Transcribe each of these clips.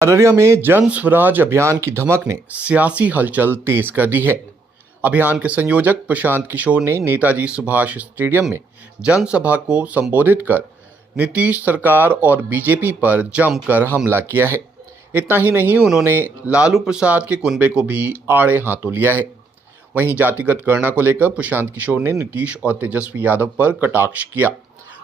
अररिया में जन स्वराज अभियान की धमक ने सियासी हलचल तेज कर दी है। अभियान के संयोजक प्रशांत किशोर ने नेताजी सुभाष स्टेडियम में जनसभा को संबोधित कर नीतीश सरकार और बीजेपी पर जमकर हमला किया है। इतना ही नहीं, उन्होंने लालू प्रसाद के कुनबे को भी आड़े हाथों लिया है। वहीं जातिगत गणना को लेकर प्रशांत किशोर ने नीतीश और तेजस्वी यादव पर कटाक्ष किया।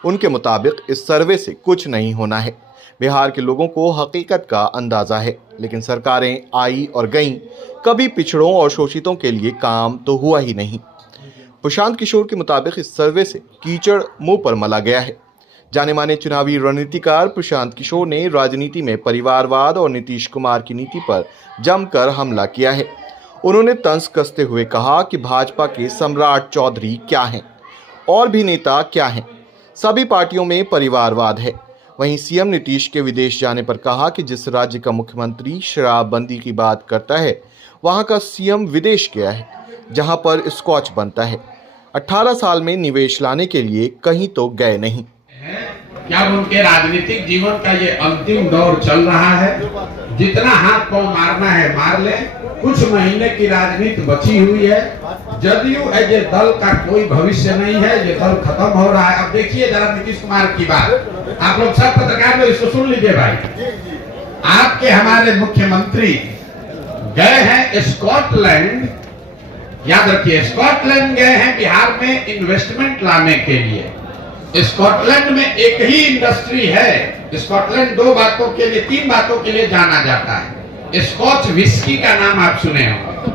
उनके मुताबिक इस सर्वे से कुछ नहीं होना है। बिहार के लोगों को हकीकत का अंदाजा है, लेकिन सरकारें आई और गईं, कभी पिछड़ों और शोषितों के लिए काम तो हुआ ही नहीं। प्रशांत किशोर के मुताबिक इस सर्वे से कीचड़ मुंह पर मला गया है। जाने माने चुनावी रणनीतिकार प्रशांत किशोर ने राजनीति में परिवारवाद और नीतीश कुमार की नीति पर जमकर हमला किया है। उन्होंने तंज कसते हुए कहा कि भाजपा के सम्राट चौधरी क्या हैं और भी नेता क्या हैं, सभी पार्टियों में परिवारवाद है। वहीं सीएम नीतीश के विदेश जाने पर कहा कि जिस राज्य का मुख्यमंत्री शराबबंदी की बात करता है, वहां का सीएम विदेश गया है जहां पर स्कॉच बनता है। 18 साल में निवेश लाने के लिए कहीं तो गए नहीं। क्या उनके राजनीतिक जीवन का ये अंतिम दौर चल रहा है? जितना हाथ पांव मारना है मार ले। कुछ महीने की राजनीति बची हुई है। जदयू एज ए दल का कोई भविष्य नहीं है, ये दल खत्म हो रहा है। अब देखिए जरा नीतीश कुमार की बात, आप लोग सब पत्रकार लोग इसको सुन लीजिए भाई। आपके हमारे मुख्यमंत्री गए हैं स्कॉटलैंड, याद रखिए स्कॉटलैंड गए हैं बिहार में इन्वेस्टमेंट लाने के लिए। स्कॉटलैंड में एक ही इंडस्ट्री है। स्कॉटलैंड दो बातों के लिए, तीन बातों के लिए जाना जाता है। स्कॉच विस्की का नाम आप सुने होंगे।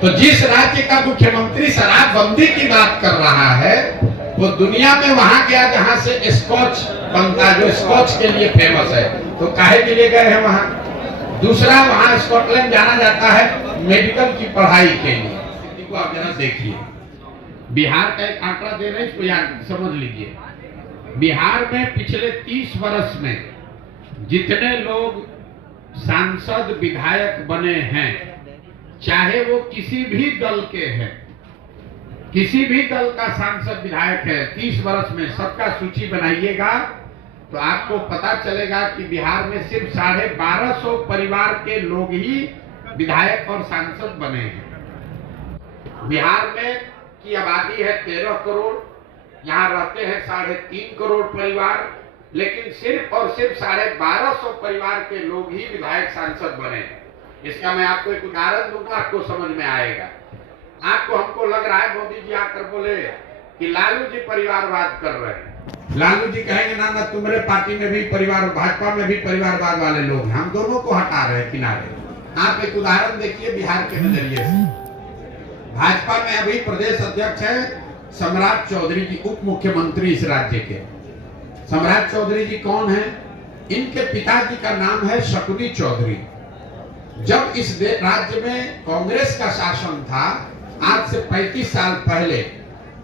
तो जिस राज्य का मुख्यमंत्री शराबबंदी की बात कर रहा है, वो दुनिया में वहां गया जहां से स्कॉच बनता है, जो स्कॉच के लिए फेमस है। तो काहे के लिए गए हैं वहां? दूसरा, वहां स्कॉटलैंड जाना जाता है मेडिकल की पढ़ाई के लिए। स्थिति को आप जरा देखिए। बिहार का एक आंकड़ा दे रहे हैं, इसको याद समझ लीजिए। बिहार में पिछले 30 वर्ष में जितने लोग सांसद विधायक बने हैं, चाहे वो किसी भी दल के हैं, किसी भी दल का सांसद विधायक है, 30 वर्ष में सबका सूची बनाइएगा तो आपको पता चलेगा कि बिहार में सिर्फ 1250 परिवार के लोग ही विधायक और सांसद बने हैं। बिहार में की आबादी है 13 करोड़, यहाँ रहते हैं 3.5 करोड़ परिवार, लेकिन सिर्फ और सिर्फ 1250 परिवार के लोग ही विधायक सांसद बने। इसका मैं आपको एक उदाहरण दूंगा, आपको समझ में आएगा। आपको हमको लग रहा है मोदी जी आकर बोले कि लालू जी परिवारवाद कर रहे हैं। लालू जी कहेंगे ना ना, तुम्हारे पार्टी में भी परिवार, भाजपा में भी परिवारवाद वाले लोग हैं, हम दोनों को हटा रहे हैं किनारे। आप एक उदाहरण देखिए बिहार के नजरिए से। भाजपा में अभी प्रदेश अध्यक्ष है सम्राट चौधरी जी, उप मुख्यमंत्री इस राज्य के। सम्राट चौधरी जी कौन है? इनके पिताजी का नाम है शकुनी चौधरी। जब इस राज्य में कांग्रेस का शासन था आज से 35 साल पहले,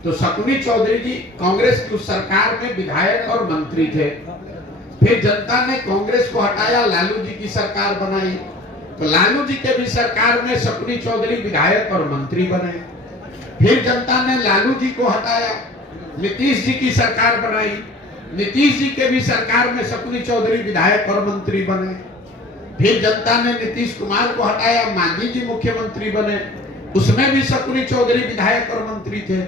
तो शकुनी चौधरी जी कांग्रेस की उस सरकार में विधायक और मंत्री थे। फिर जनता ने कांग्रेस को हटाया, लालू जी की सरकार बनाई, तो लालू जी के भी सरकार में शकुनी चौधरी विधायक और मंत्री बने। फिर जनता ने लालू जी को हटाया, नीतीश जी की सरकार बनाई, नीतीश जी के भी सरकार में शकुनी चौधरी विधायक और मंत्री बने। फिर जनता ने नीतीश कुमार को हटाया, मांझी जी मुख्यमंत्री बने, उसमें भी शकुनी चौधरी विधायक और मंत्री थे।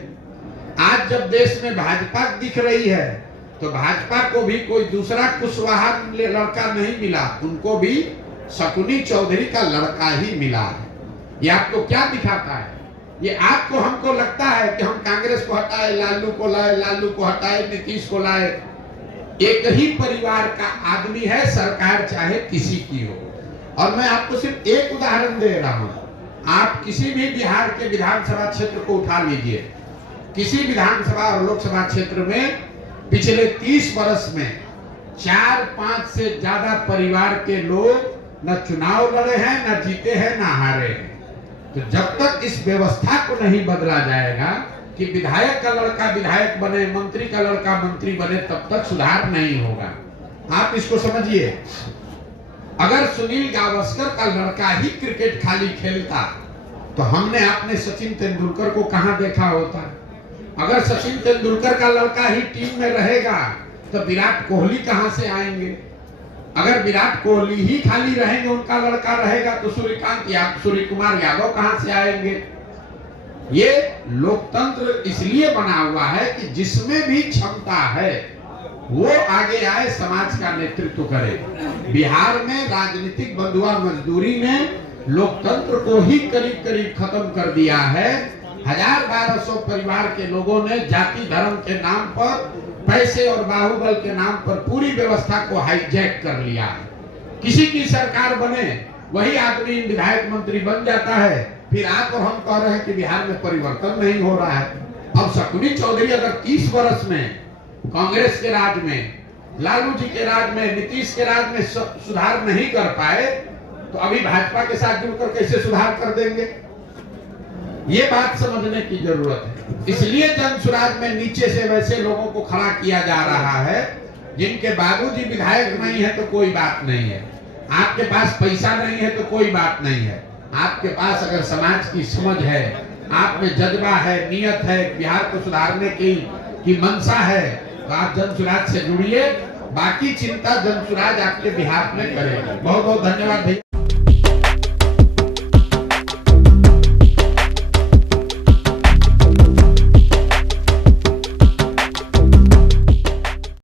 आज जब देश में भाजपा दिख रही है, तो भाजपा को भी कोई दूसरा कुशवाहा लड़का नहीं मिला, उनको भी शकुनी चौधरी का लड़का ही मिला है। ये आपको क्या दिखाता है? ये आपको हमको लगता है कि हम कांग्रेस को हटाए, लालू को लाए, लालू को हटाए, नीतीश को लाए। एक ही परिवार का आदमी है, सरकार चाहे किसी की हो। और मैं आपको सिर्फ एक उदाहरण दे रहा हूं। आप किसी भी बिहार के विधानसभा क्षेत्र को उठा लीजिए, किसी विधानसभा और लोकसभा क्षेत्र में पिछले 30 वर्ष में 4-5 से ज्यादा परिवार के लोग न चुनाव लड़े हैं, न जीते हैं, न हारे हैं। तो जब तक इस व्यवस्था को नहीं बदला जाएगा कि विधायक का लड़का विधायक बने, मंत्री का लड़का मंत्री बने, तब तक सुधार नहीं होगा। आप इसको समझिए। अगर सुनील गावस्कर का लड़का ही क्रिकेट खाली खेलता, तो हमने अपने सचिन तेंदुलकर को कहां देखा होता? अगर सचिन तेंदुलकर का लड़का ही टीम में रहेगा, तो विराट कोहली कहां से आएंगे? अगर विराट कोहली ही खाली रहेंगे, उनका लड़का रहेगा, तो सूर्य कुमार यादव कहां से आएंगे? ये लोकतंत्र इसलिए बना हुआ है कि जिसमें भी क्षमता है वो आगे आए, समाज का नेतृत्व करे। बिहार में राजनीतिक बंधुआ मजदूरी ने लोकतंत्र को ही करीब करीब खत्म कर दिया है। 1000-1200 परिवार के लोगों ने जाति धर्म के नाम पर, पैसे और बाहुबल के नाम पर पूरी व्यवस्था को हाईजैक कर लिया। किसी की सरकार बने, वही आदमी विधायक मंत्री बन जाता है, फिर आप और हम कह रहे हैं कि बिहार में परिवर्तन नहीं हो रहा है। अब शकुनी चौधरी अगर 30 वर्ष में कांग्रेस के राज में, लालू जी के राज में, नीतीश के राज में सुधार नहीं कर पाए, तो अभी भाजपा के साथ जुड़कर कैसे सुधार कर देंगे? ये बात समझने की जरूरत है। इसलिए जन सुराज में नीचे से वैसे लोगों को खड़ा किया जा रहा है जिनके बाबूजी विधायक नहीं है तो कोई बात नहीं है, आपके पास पैसा नहीं है तो कोई बात नहीं है, आपके पास अगर समाज की समझ है, आप में जज्बा है, नियत है, बिहार को सुधारने की मंशा है, तो आप जन सुराज से जुड़िए। बाकी चिंता जन सुराज आपके बिहार में करेगा। बहुत बहुत धन्यवाद भैया।